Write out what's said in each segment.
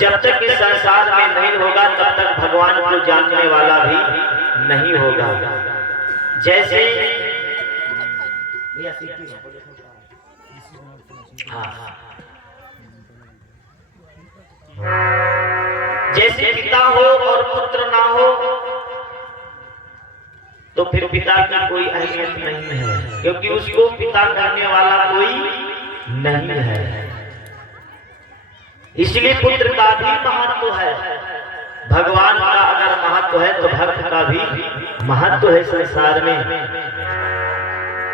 जब तक इस संसार में नहीं होगा तब तक भगवान को जानने वाला भी नहीं होगा। जैसे जैसे पिता हो और पुत्र ना हो तो फिर पिता की कोई अहमियत नहीं है, क्योंकि उसको पिता करने वाला कोई नहीं है। इसलिए पुत्र का भी महत्व है। भगवान का अगर महत्व है तो भक्त का भी महत्व है संसार में।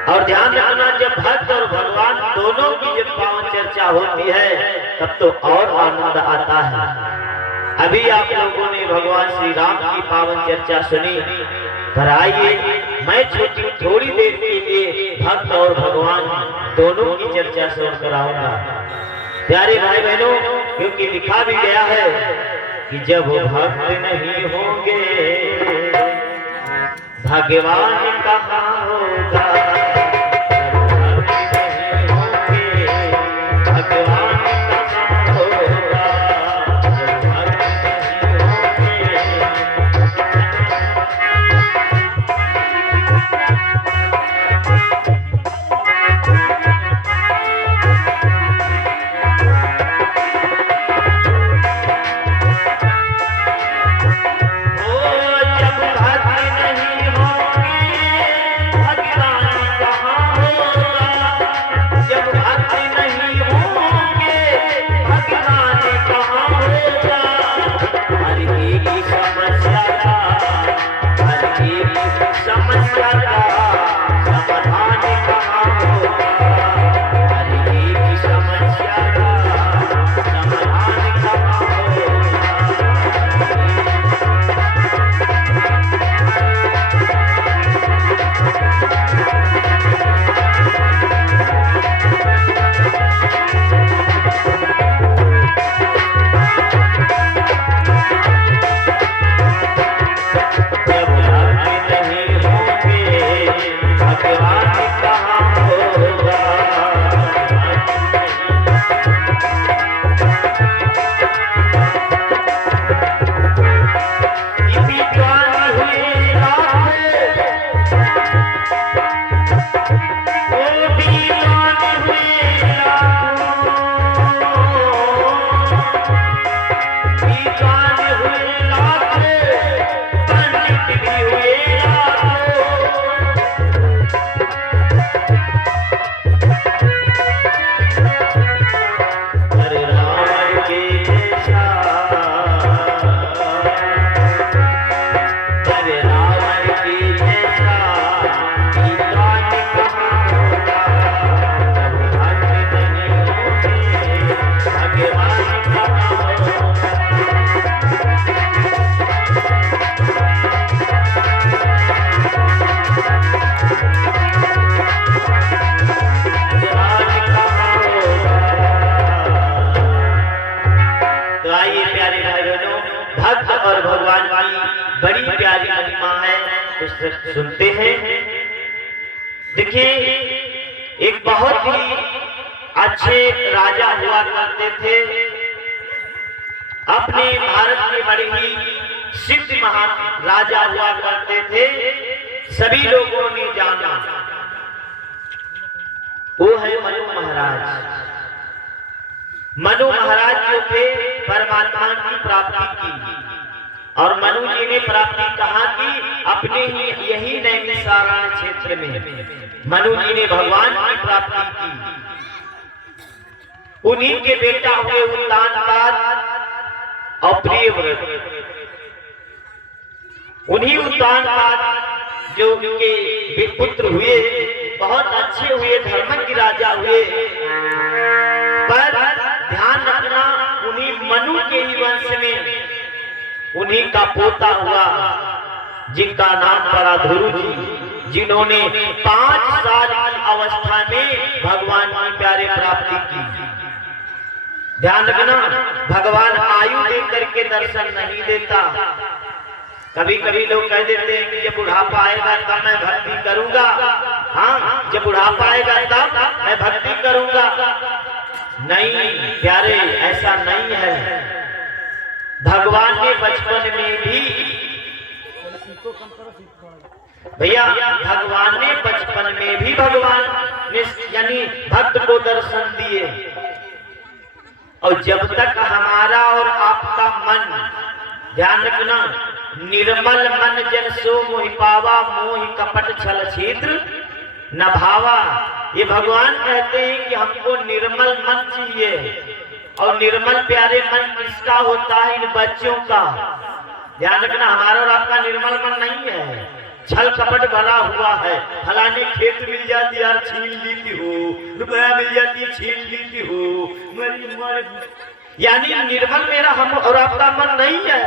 और ध्यान रखना, जब भक्त और भगवान दोनों की जब पावन चर्चा होती है तब तो और आनंद आता है। अभी आप लोगों ने भगवान श्री राम की पावन चर्चा सुनी, पर आइए मैं थोड़ी देर के लिए भक्त और भगवान दोनों की चर्चा सुन कराऊंगा। प्यारे भाई बहनों, क्योंकि लिखा भी गया है कि जब भक्त नहीं होंगे भगवान कहाँ होगा। बड़ी प्यारी महिमा है, तो सुनते हैं। देखिए, एक बहुत ही अच्छे राजा हुआ करते थे। अपने भारत में बड़े ही सिद्ध महान राजा हुआ करते थे। सभी लोगों ने जाना, वो है मनु महाराज। मनु महाराज जो थे परमात्मा की प्राप्ति की, और मनु जी ने प्राप्ति कहाँ की? अपने ही यही नैमिषारण्य क्षेत्र में मनु जी ने भगवान की प्राप्ति की। उन्हीं के बेटा हुए उत्तानपाद और प्रियव्रत। उन्हीं उत्तानपाद जो उनके पुत्र हुए, बहुत अच्छे हुए, धर्मज्ञ राजा हुए। पर ध्यान रखना, उन्हीं मनु के ही वंश में उन्हीं का पोता हुआ, जिनका नाम पड़ा ध्रुव जी, जिन्होंने 5 साल की अवस्था में भगवान की प्यारे प्राप्ति की। ध्यान रखना, भगवान आयु देकर के दर्शन नहीं देता। कभी कभी लोग कह देते हैं कि जब बुढ़ापा आएगा तब मैं भक्ति करूंगा। हाँ, जब बुढ़ापा आएगा तब मैं भक्ति करूंगा। नहीं प्यारे, ऐसा नहीं है। भगवान ने बचपन में भी भैया भगवान ने बचपन में भी भगवान ने यानी भक्त को दर्शन दिए। और जब तक हमारा और आपका मन, ध्यान रखना, निर्मल मन जन सो मोहि पावा, मोहि कपट छल छिद्र न भावा। ये भगवान कहते हैं कि हमको निर्मल मन चाहिए। और निर्मल प्यारे मन किसका होता है? इन बच्चों का। ध्यान रखना, हमारा और आपका निर्मल मन नहीं है, छल कपट भरा हुआ है। फलाने खेत मिल जाती यार छीन लेती हो, रुपया मिल जाती छीन लेती हो, यानी निर्मल मेरा हम और आपका मन नहीं है,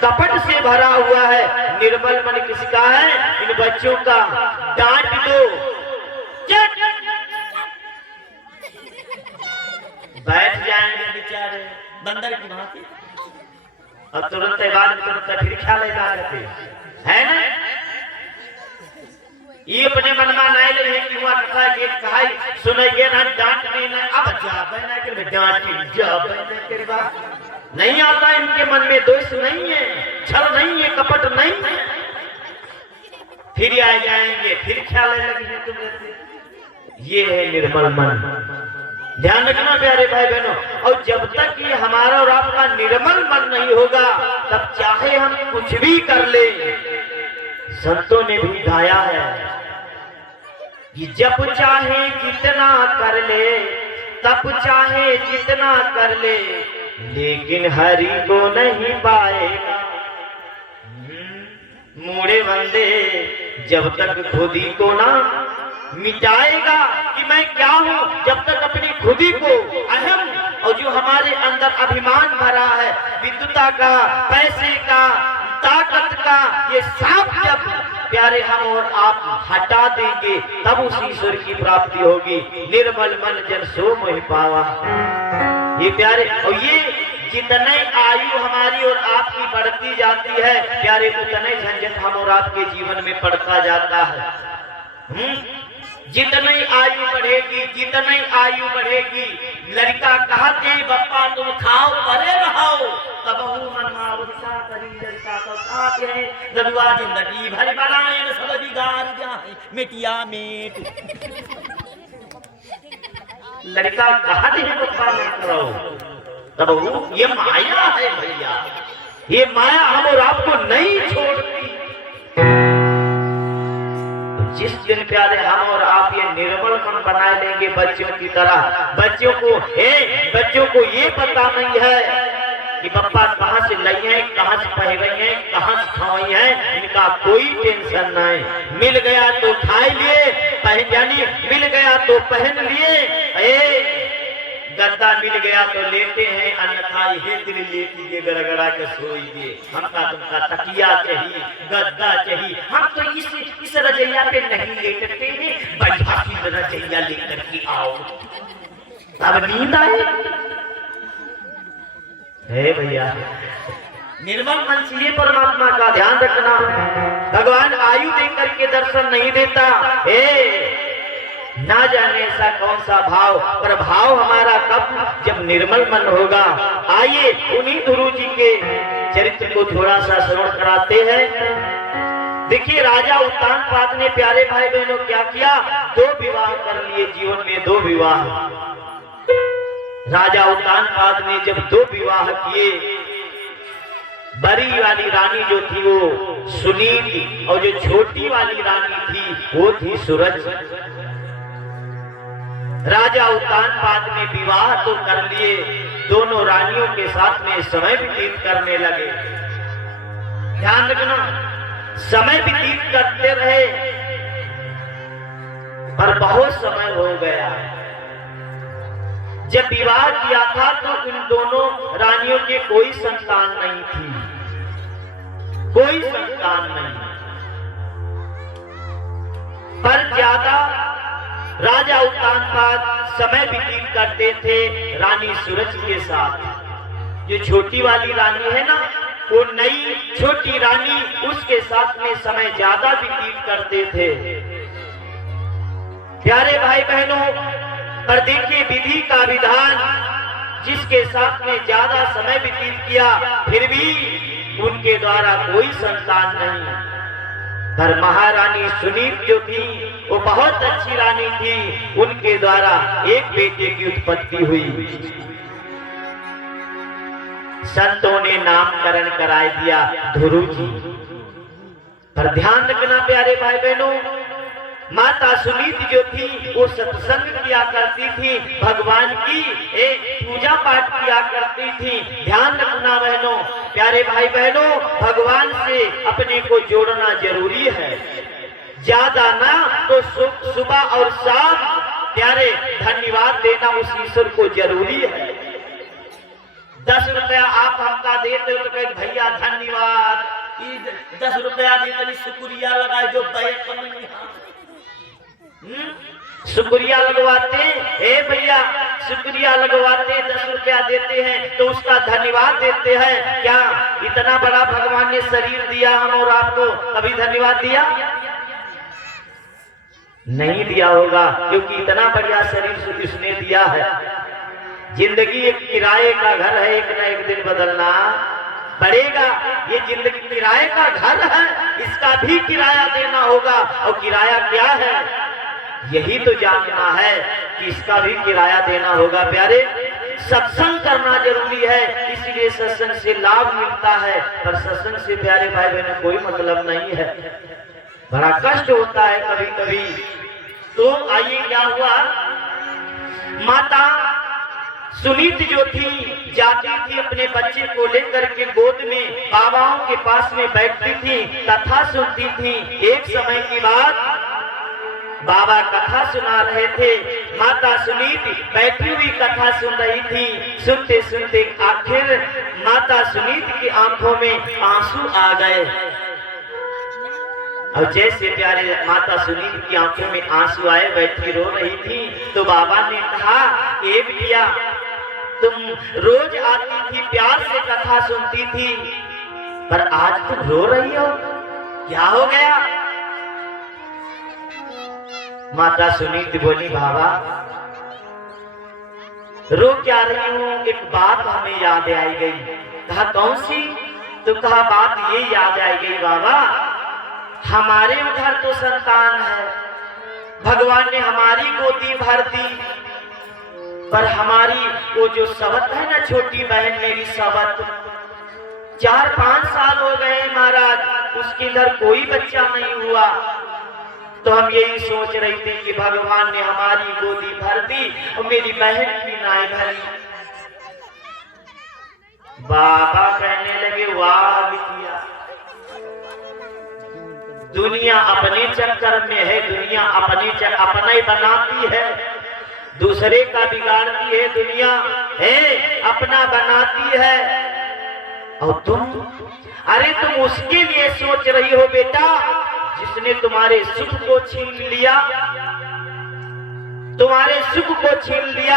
कपट से भरा हुआ है। निर्मल मन किसका है? इन बच्चों का। डांट दो, बैठ जाएंगे बेचारे बंदर की भांति, और तुरंत बाद तुरंत फिर ख्याल है ना। ये अपने मन में नहीं ले कि वहां कथा के कहाई सुनेगे ना, डांट देना, अब जाबे ना कर डांट जाबे ना करवा नहीं आता। इनके मन में दोष नहीं है, छल नहीं है, कपट नहीं है। फिर आ जाएंगे, फिर ख्याल लगेंगे तुम्हें। ये है निर्मल मन। ध्यान रखना प्यारे भाई बहनों। और जब तक ये हमारा और आपका निर्मल मन नहीं होगा, तब चाहे हम कुछ भी कर ले। संतों ने भी गाया है कि जब चाहे जितना कर ले, तब चाहे जितना कर ले, लेकिन हरि को नहीं पाएगा। मूढ़े बंदे जब तक खुद ही को ना मिटाएगा कि मैं क्या हूँ, जब तक अपनी खुदी को अहम और जो हमारे अंदर अभिमान भरा है, विद्युता का, पैसे का, ताकत का, ये सब जब प्यारे हम और आप हटा देंगे, तब उस ईश्वर की प्राप्ति होगी। निर्मल मन जन सो मोहि पावा। ये प्यारे, और ये जितने आयु हमारी और आपकी बढ़ती जाती है प्यारे, उतने झंझट हम और आपके जीवन में पड़ता जाता है। जितनी आयु बढ़ेगी, जितनी आयु बढ़ेगी, लड़का कहते बप्पा तुम खाओ परे रहो, तब मनमा उत्साह करी लड़का तो खाते हैं दरुआ जिंदगी भर बनाए न सब बिगाड़ जाए मिटिया मेट। लड़का कहते हैं बप्पा मत करो, तब ये माया है भैया, ये माया हम और आपको नहीं छोड़ती। जिस दिन प्यारे हम और आप ये निर्मल मन बनाए लेंगे बच्चों की तरह, बच्चों को ये पता नहीं है कि पप्पा कहाँ से लाई है, कहाँ से पह गई है, कहाँ से खाई है, इनका कोई टेंशन नहीं। मिल गया तो खा लिए, यानी मिल गया तो पहन लिए, गद्दा मिल गया तो लेते हैं, अन्यथा ये दिल लेती गड़गड़ा के सोइए। हमका तुमका तकिया चाहिए, गद्दा चाहिए, हम तो इस रजैया पे नहीं लेटते हैं, बढ़िया की रजैया लेकर के आओ, तब नींद आए। हे भैया, निर्मल मन से परमात्मा का ध्यान रखना। भगवान आयु देकर के दर्शन नहीं देता, ना जाने ऐसा कौन सा भाव, पर भाव हमारा कब, जब निर्मल मन होगा। आइए उन्हीं गुरु जी के चरित्र को थोड़ा सा श्रवण कराते हैं। देखिए राजा उत्तानपाद ने प्यारे भाई बहनों क्या किया, 2 विवाह कर लिए जीवन में, 2 विवाह। राजा उत्तानपाद ने जब 2 विवाह किए, बड़ी वाली रानी जो थी वो सुनीति, और जो छोटी वाली रानी थी वो थी सूरज। राजा उत्तानपाद ने विवाह तो कर लिए, दोनों रानियों के साथ में समय व्यतीत करने लगे। ध्यान रखना, समय व्यतीत करते रहे, पर बहुत समय हो गया। जब विवाह किया था तो इन दोनों रानियों के कोई संतान नहीं थी, कोई संतान नहीं। पर ज्यादा राजा उत्तानपाद समय व्यतीत करते थे रानी सूरज के साथ। जो छोटी वाली रानी है ना, वो नई छोटी रानी, उसके साथ में समय ज्यादा व्यतीत करते थे। प्यारे भाई बहनों, पर देखिए विधि का विधान, जिसके साथ में ज्यादा समय व्यतीत किया, फिर भी उनके द्वारा कोई संतान नहीं। पर महारानी सुनीति जो थी वो बहुत अच्छी रानी थी, उनके द्वारा एक बेटे की उत्पत्ति हुई। संतों ने नामकरण कराए दिया ध्रुव जी। पर ध्यान रखना प्यारे भाई बहनों, माता सुनीति जो थी वो सत्संग किया करती थी, भगवान की पूजा पाठ किया करती थी। ध्यान रखना बहनों, प्यारे भाई बहनों, भगवान से अपने को जोड़ना जरूरी है। ज्यादा ना तो सुबह और शाम प्यारे धन्यवाद देना उस ईश्वर को जरूरी है। 10 रुपया आप हमका देते हो तो कहे भैया धन्यवाद, 10 रुपया देते शुक्रिया लगाए जो बैठ शुक्रिया लगवाते, ए भैया शुक्रिया लगवाते, 10 रुपया देते हैं तो उसका धन्यवाद देते हैं। क्या इतना बड़ा भगवान ने शरीर दिया हम और आपको, कभी धन्यवाद दिया? नहीं दिया होगा, क्योंकि इतना बढ़िया शरीर उसने दिया है। जिंदगी एक किराए का घर है, एक न एक दिन बदलना पड़ेगा। ये जिंदगी किराए का घर है, इसका भी किराया देना होगा। और किराया क्या है यही तो जानना है कि इसका भी किराया देना होगा। प्यारे, सत्संग करना जरूरी है, इसलिए सत्संग से लाभ मिलता है, पर सत्संग से प्यारे भाई बहनों कोई मतलब नहीं है, बड़ा कष्ट होता है कभी कभी। तो आइए क्या हुआ, माता सुनीति जो थी जाती थी अपने बच्चे को लेकर के गोद में, बाबाओं के पास में बैठती थी, कथा सुनती थी। एक समय की बात, बाबा कथा सुना रहे थे, माता सुनीति बैठी हुई कथा सुन रही थी। सुनते सुनते आखिर माता सुनीति की आंखों में आंसू आ गए। और जैसे प्यारे माता सुनीति की आंखों में आंसू आए, बैठी रो रही थी, तो बाबा ने कहा, ए बिटिया तुम रोज आती थी, प्यार से कथा सुनती थी, पर आज तुम रो रही हो, क्या हो गया? माता सुनीति बोली, बाबा रो क्या रही हूं, एक बात हमें याद आई गई। कहा कौन सी? तो कहा बात ये याद आई गई बाबा, हमारे उधर तो संतान है, भगवान ने हमारी गोदी भर दी, पर हमारी वो जो सवत है ना, छोटी बहन मेरी सवत, 4-5 साल हो गए महाराज, उसके इधर कोई बच्चा नहीं हुआ। तो हम यही सोच रही थी कि भगवान ने हमारी गोदी भर दी और मेरी बहन की नाई भरी। बाबा कहने लगे, वाह बिटिया, दुनिया अपने चक्कर में है, दुनिया अपना ही बनाती है, दूसरे का बिगाड़ती है दुनिया, है अपना बनाती है। और तुम, अरे तुम उसके लिए सोच रही हो बेटा जिसने तुम्हारे सुख को छीन लिया, तुम्हारे सुख को छीन लिया।